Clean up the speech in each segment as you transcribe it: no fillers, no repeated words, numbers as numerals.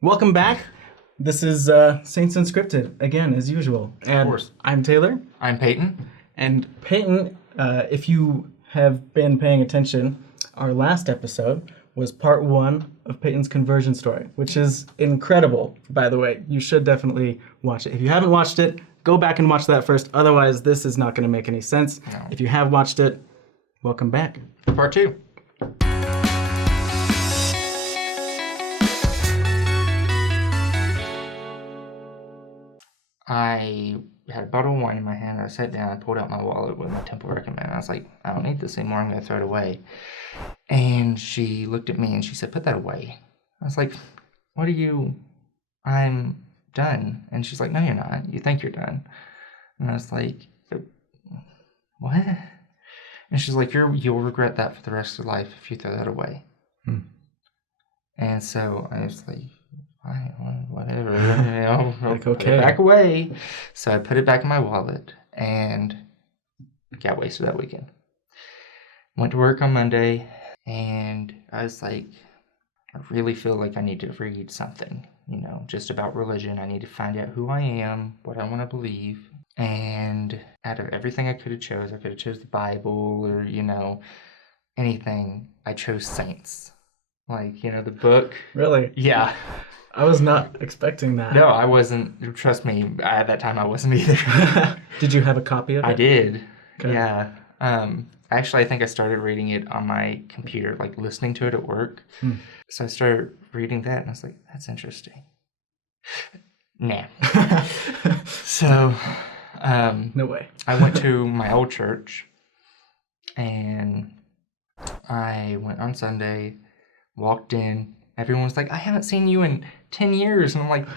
Welcome back. This is Saints Unscripted, again, as usual. And Of course. I'm Taylor. I'm Peyton. And Peyton, if you have been paying attention, our last episode was part 1 of Peyton's conversion story, which is incredible, by the way. You should definitely watch it. If you haven't watched it, go back and watch that first. Otherwise, this is not going to make any sense. No. If you have watched it, welcome back. Part 2. I had a bottle of wine in my hand. I sat down, I pulled out my wallet with my temple recommend. I was like, I don't need this anymore. I'm going to throw it away. And she looked at me and she said, put that away. I was like, what are you? I'm done. And she's like, no, you're not. You think you're done. And I was like, what? And she's like, you'll regret that for the rest of your life if you throw that away. And so I was like, fine, whatever, Like, put okay. it back away. So I put it back in my wallet and got wasted that weekend. Went to work on Monday and I was like, I really feel like I need to read something, just about religion. I need to find out who I am, what I want to believe. And out of everything I could have chose, I could have chose the Bible or, anything. I chose Saints. Like, the book. Really? Yeah. I was not expecting that. No, I wasn't. Trust me, at that time I wasn't either. Did you have a copy of it? I did. Okay. Yeah. Actually, I think I started reading it on my computer, like listening to it at work. So I started reading that, and I was like, that's interesting. Nah. So, No way. I went to my old church, and I went on Sunday, walked in. Everyone was like, I haven't seen you in 10 years. And I'm like,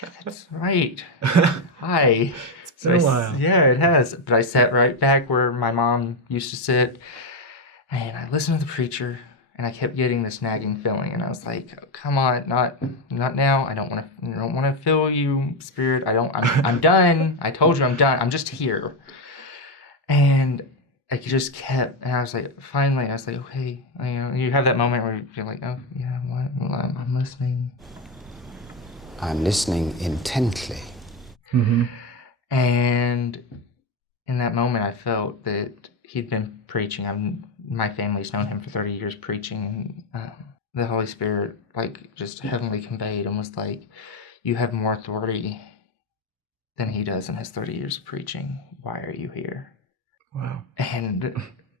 yeah, that's right. Hi. It's been a while. Yeah, it has. But I sat right back where my mom used to sit. And I listened to the preacher. And I kept getting this nagging feeling. And I was like, oh, come on, not now. I don't want to feel you, Spirit. I'm done. I told you I'm done. I'm just here. And I just kept, and I was like, finally, I was like, okay, you have that moment where you're like, oh, yeah, what? Well, I'm listening. I'm listening intently. Mm-hmm. And in that moment, I felt that he'd been preaching. My family's known him for 30 years preaching. The Holy Spirit, just heavenly conveyed and was like, you have more authority than he does in his 30 years of preaching. Why are you here? Wow. And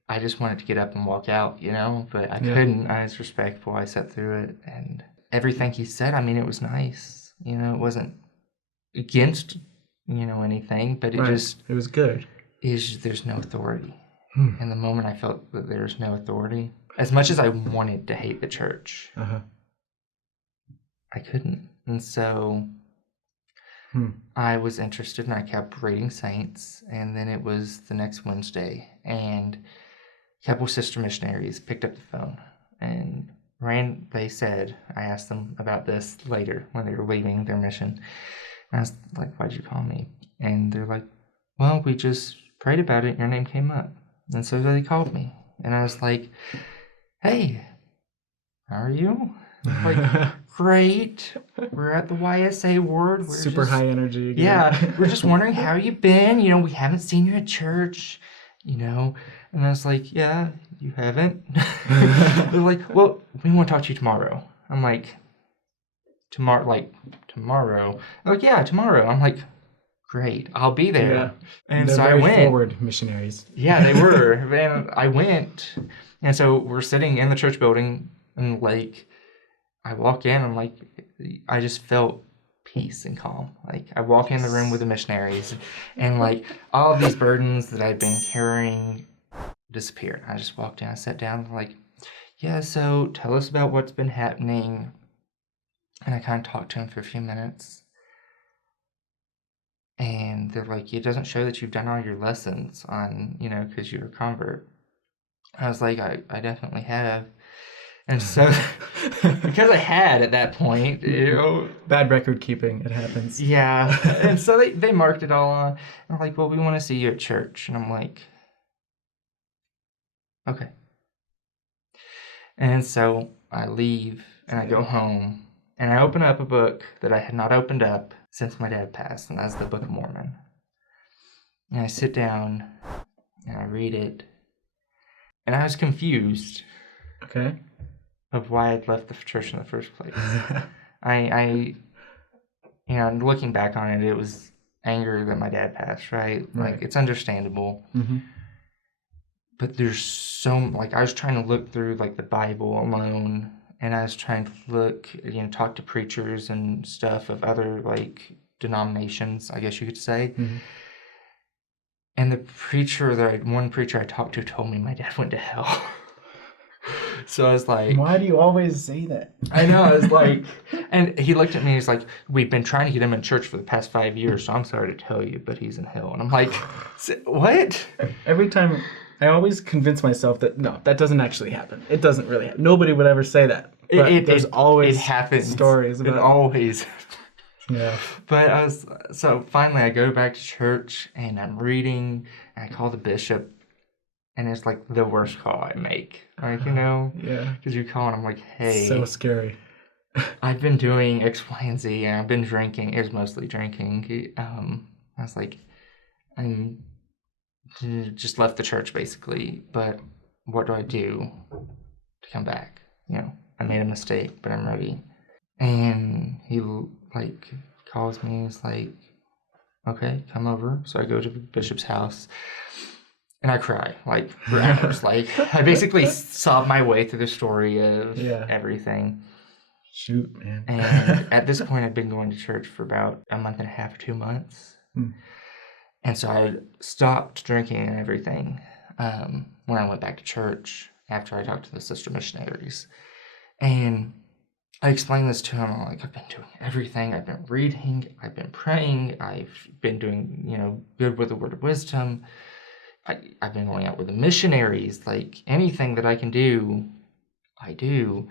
I just wanted to get up and walk out, but I couldn't. I was respectful. I sat through it, and everything he said, it was nice. It wasn't against, anything, but it was good. There's no authority. And the moment I felt that there's no authority, as much as I wanted to hate the church, I couldn't. And so I was interested, and I kept reading Saints, and then it was the next Wednesday, and a couple sister missionaries picked up the phone, and they said, I asked them about this later when they were leaving their mission, and I was like, why'd you call me? And they're like, well, we just prayed about it, and your name came up, and so they called me, and I was like, hey, how are you? Like, great. We're at the YSA ward. We're Super high energy again. Yeah, we're just wondering how you've been. We haven't seen you at church, And I was like, yeah, you haven't? They're like, well, we want to talk to you tomorrow. I'm like, tomorrow? They're like, yeah, tomorrow. I'm like, great, I'll be there. Yeah. And They're so I very went. forward missionaries. Yeah, they were. And I went. And so we're sitting in the church building, and I walk in, and I just felt peace and calm. I walk in the room with the missionaries, and all of these burdens that I'd been carrying disappeared. I just walked in, I sat down, yeah, so tell us about what's been happening. And I kind of talked to him for a few minutes. And they're like, it doesn't show that you've done all your lessons on, because you're a convert. I was like, I definitely have. And so, because I had at that point, Bad record keeping, it happens. Yeah. And so they marked it all on. And they're like, well, we want to see you at church. And I'm like, okay. And so I leave and I go home And I open up a book that I had not opened up since my dad passed, and that's the Book of Mormon. And I sit down, and I read it, and I was confused Okay. of why I'd left the church in the first place. I looking back on it, it was anger that my dad passed, right? Like, it's understandable. Mm-hmm. But there's so, I was trying to look through, the Bible alone, and I was trying to look, talk to preachers and stuff of other, denominations, I guess you could say. Mm-hmm. And one preacher I talked to told me my dad went to hell. So I was like... Why do you always say that? I know, I was like... And he looked at me, he's like, we've been trying to get him in church for the past 5 years, so I'm sorry to tell you, but he's in hell. And I'm like, what? Every time, I always convince myself that, no, that doesn't actually happen. It doesn't really happen. Nobody would ever say that. But there's always it happens. Stories about it. Always. Yeah. But so finally I go back to church, and I'm reading, and I call the bishop, and it's the worst call I make. Yeah. Because you call and I'm like, hey. So scary. I've been doing X, Y, and Z, and I've been drinking. It was mostly drinking. I was like, I'm just left the church, basically. But what do I do to come back? I made a mistake, but I'm ready. And he, calls me, and he's like, okay, come over. So I go to the bishop's house. And I cry, for hours. I basically sobbed my way through the story of everything. Shoot, man. And at this point, I'd been going to church for about a month and a half or 2 months. And so I stopped drinking and everything when I went back to church after I talked to the sister missionaries. And I explained this to him. I'm like, I've been doing everything. I've been reading. I've been praying. I've been doing, good with the word of wisdom. I've been going out with the missionaries, anything that I can do, I do.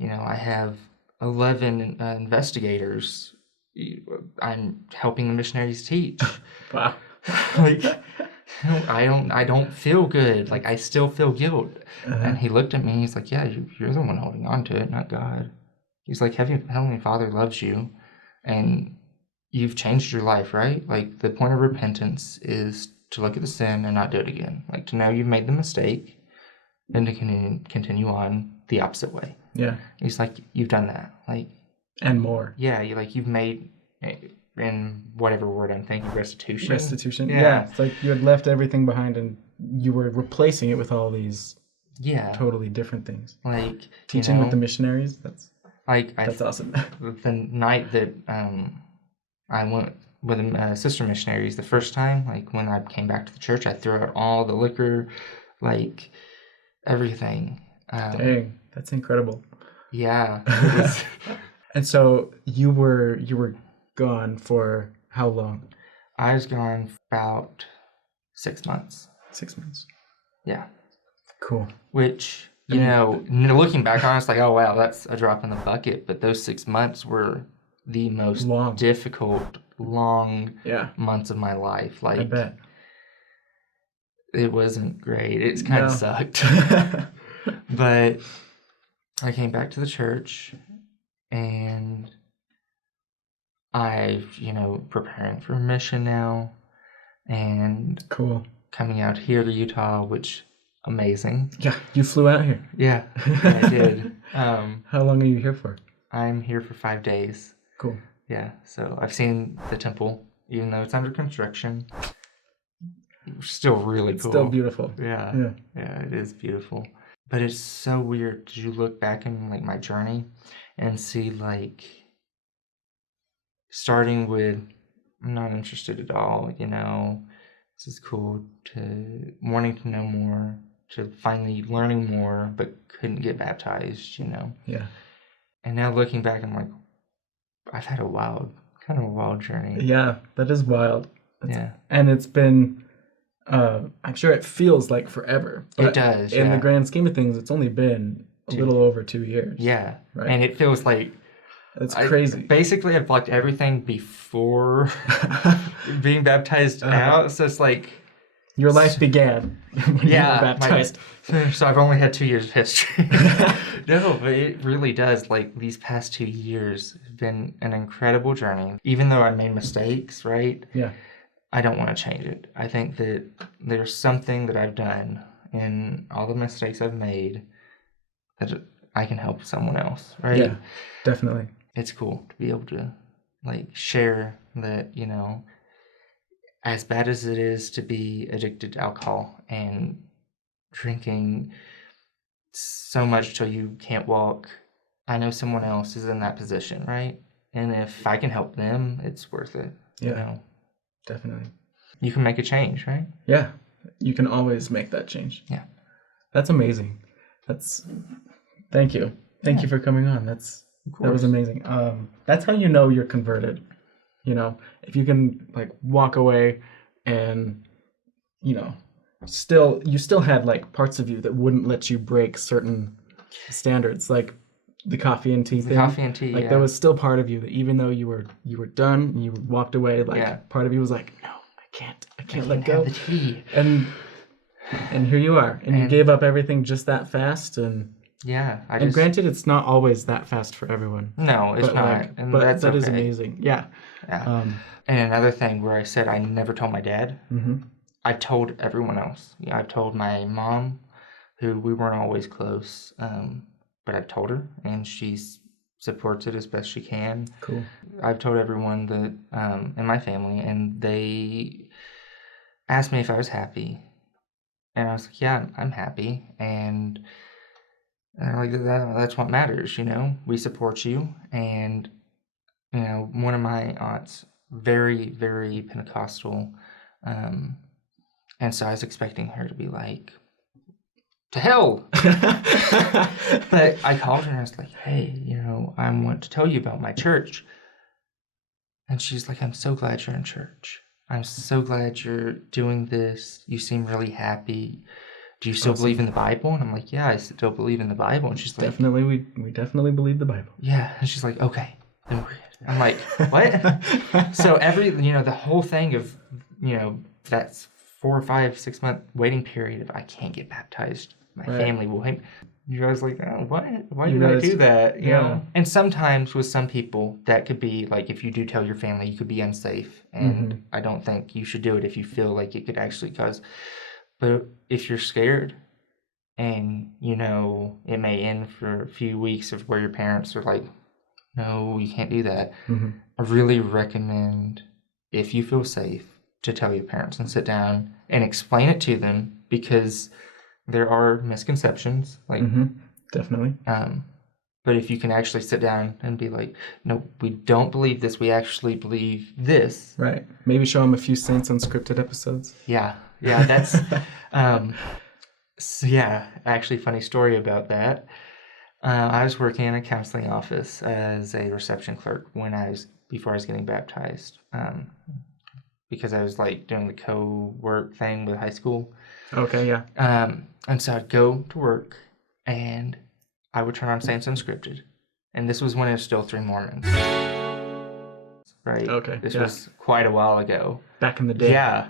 I have 11 investigators. I'm helping the missionaries teach. Wow. I don't feel good. I still feel guilt. And he looked at me, he's like, yeah, you're the one holding on to it, not God. He's like, Heavenly Father loves you, and you've changed your life, right? The point of repentance is to look at the sin and not do it again. To know you've made the mistake and to continue on the opposite way. Yeah. He's like, you've done that. And more. Yeah, you've made, in whatever word I'm thinking, restitution. Restitution. Yeah. It's you had left everything behind, and you were replacing it with all these totally different things. Teaching with the missionaries. That's awesome. The night that I went with the sister missionaries the first time, when I came back to the church, I threw out all the liquor, everything. Dang, that's incredible. Yeah. It was... And so you were gone for how long? I was gone for about 6 months. 6 months. Yeah. Cool. Which, looking back on it, it's oh wow, that's a drop in the bucket. But those 6 months were the most difficult, long months of my life. I bet. It wasn't great. It's kind of sucked. But I came back to the church, and I've, preparing for mission now, and cool. Coming out here to Utah, which amazing. Yeah, you flew out here. Yeah, I did. How long are you here for? I'm here for 5 days. Cool. Yeah, so I've seen the temple, even though it's under construction. It's still really cool. Still beautiful. Yeah, it is beautiful. But it's so weird to look back in my journey and see starting with I'm not interested at all, this is cool, to wanting to know more, to finally learning more, but couldn't get baptized, Yeah. And now looking back, I'm like, I've had a wild journey. Yeah, that is wild. Yeah. And it's been, I'm sure it feels like forever. It does, in the grand scheme of things, it's only been a little over 2 years. Yeah. Right? And it feels like... That's crazy. Basically, I've blocked everything before being baptized out. So it's your life began when you were baptized. So I've only had 2 years of history. No, but it really does. Like, these past 2 years have been an incredible journey. Even though I made mistakes, right? Yeah. I don't want to change it. I think that there's something that I've done in all the mistakes I've made that I can help someone else, right? Yeah, definitely. It's cool to be able to, like, share that, as bad as it is to be addicted to alcohol and drinking so much till you can't walk, I know someone else is in that position, right? And if I can help them, it's worth it. Yeah. Definitely. You can make a change, right? Yeah, you can always make that change. Yeah. That's amazing. Thank you. Thank you for coming on. That was amazing. That's how you know you're converted. If you can like walk away and, you still had like parts of you that wouldn't let you break certain standards, like the coffee and tea thing. Coffee and tea, like there was still part of you that even though you were done, you walked away, like part of you was like, no, I can't let go. Have the tea. And here you are, and you gave up everything just that fast, and granted, it's not always that fast for everyone. No, it's not, and but that is amazing. Yeah. Yeah. And another thing where I said I never told my dad, I've told everyone else. Yeah, I've told my mom, who we weren't always close, but I've told her, and she supports it as best she can. Cool. I've told everyone that in my family, and they asked me if I was happy, and I was like, yeah, I'm happy, and they're like, that's what matters, we support you. And one of my aunts, very, very Pentecostal, and so I was expecting her to be like, to hell. But I called her and I was like, hey, I want to tell you about my church. And she's like, I'm so glad you're in church. I'm so glad you're doing this. You seem really happy. Do you still believe in the Bible? And I'm like, yeah, I still believe in the Bible. And she's like, definitely, we definitely believe the Bible. Yeah. And she's like, okay, then we're good. I'm like, what? So the whole thing of, that's 4 or 5, 6 month waiting period if I can't get baptized, my family will hate me. You guys like, oh, what? Why do I do that? You know? And sometimes with some people, that could be like, if you do tell your family, you could be unsafe. And I don't think you should do it if you feel like it could actually cause. But if you're scared and, it may end for a few weeks of where your parents are like, no, you can't do that. I really recommend, if you feel safe, to tell your parents and sit down and explain it to them, because there are misconceptions, like definitely. But if you can actually sit down and be like, no, we don't believe this, we actually believe this. Right. Maybe show them a few Saints Unscripted episodes. Yeah, that's actually funny story about that. I was working in a counseling office as a reception clerk before I was getting baptized. Because I was like doing the co-work thing with high school. Okay, yeah. And so I'd go to work and I would turn on Saints Unscripted. And this was when it was still 3 Mormons. Right? Okay. This was quite a while ago. Back in the day. Yeah.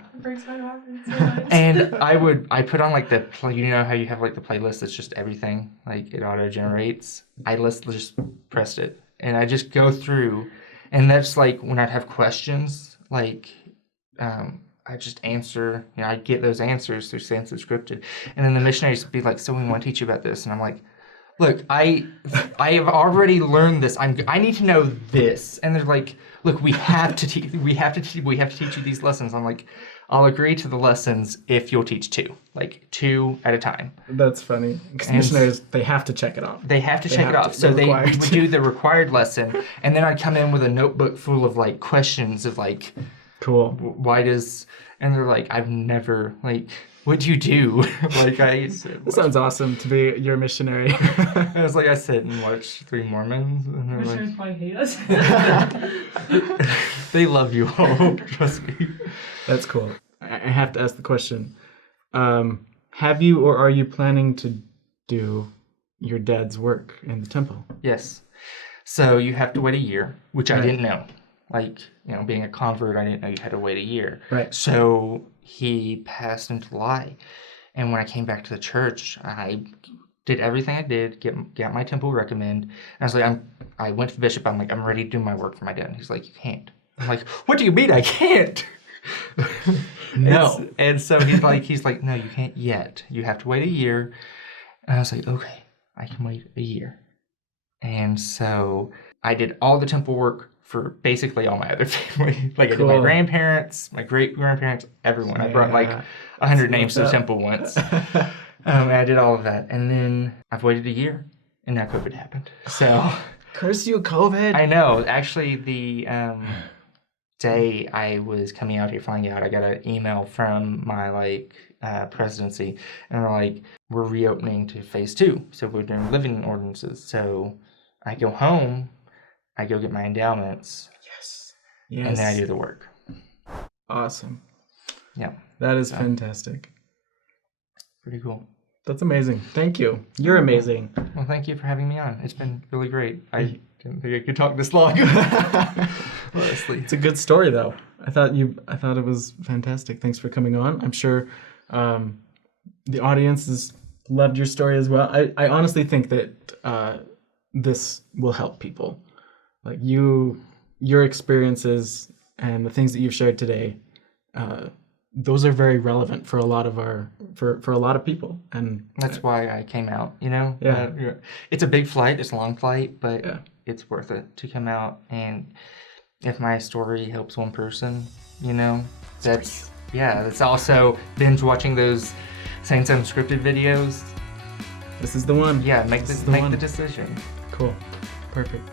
And I put on like how you have like the playlist that's just everything, like it auto generates. I just pressed it and I just go through, and that's like when I'd have questions, like I just answer, I get those answers through Saints Unscripted. And then the missionaries would be like, so we want to teach you about this. And I'm like, look, I have already learned this. I need to know this. And they're like, look, we have to teach you these lessons. I'm like, I'll agree to the lessons if you'll teach 2, like 2 at a time. That's funny. Because missionaries, they have to check it off. They have to check it off. So they would do the required lesson. And then I'd come in with a notebook full of like questions of like, cool. Why does, and they're like, I've never, like, what do you do? Like, It sounds awesome to be your missionary. I was like, I sit and watch 3 Mormons. And they're Missionaries probably hate us. They love you all, trust me. That's cool. I have to ask the question. Have you or are you planning to do your dad's work in the temple? Yes. So you have to wait a year, which I didn't know. Like, being a convert, I didn't know you had to wait a year. Right. So he passed in July. And when I came back to the church, I did everything I did, get my temple recommend. And I was like, I went to the bishop. I'm like, I'm ready to do my work for my dad. And he's like, you can't. I'm like, what do you mean I can't? No. And so he's like, no, you can't yet. You have to wait a year. And I was like, okay, I can wait a year. And so I did all the temple work for basically all my other family. Like I did my grandparents, my great-grandparents, everyone. I brought like 100 names to the temple once. And I did all of that. And then I've waited a year, and now COVID happened. So Curse you, COVID. I know. Actually, the day I was coming out here, flying out, I got an email from my presidency, and they're like, we're reopening to phase 2. So we're doing living ordinances. So I go home, I go get my endowments. Yes. And then I do the work. Awesome. Yeah. That is fantastic. Pretty cool. That's amazing. Thank you. You're amazing. Well, thank you for having me on. It's been really great. I didn't think I could talk this long. Honestly. It's a good story, though. I thought it was fantastic. Thanks for coming on. I'm sure the audience has loved your story as well. I honestly think that this will help people. Like your experiences and the things that you've shared today, those are very relevant for a lot of for a lot of people. And that's why I came out, you know? Yeah. It's a big flight, it's a long flight, but yeah. It's worth it to come out. And if my story helps one person, you know, that's also binge watching those Saints Unscripted videos. This is the one. Yeah, make the decision. Cool. Perfect.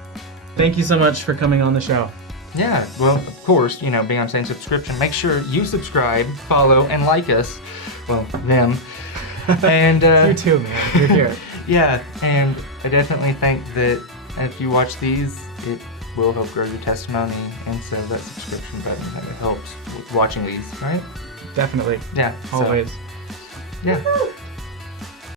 Thank you so much for coming on the show. Yeah, well, of course, you know, being on Saint subscription, make sure you subscribe, follow, and like us. Well, them. And you too, man. You're here. Yeah, and I definitely think that if you watch these, it will help grow your testimony, and so that subscription button kind of helps with watching these, right? Definitely. Yeah. Always. So, yeah.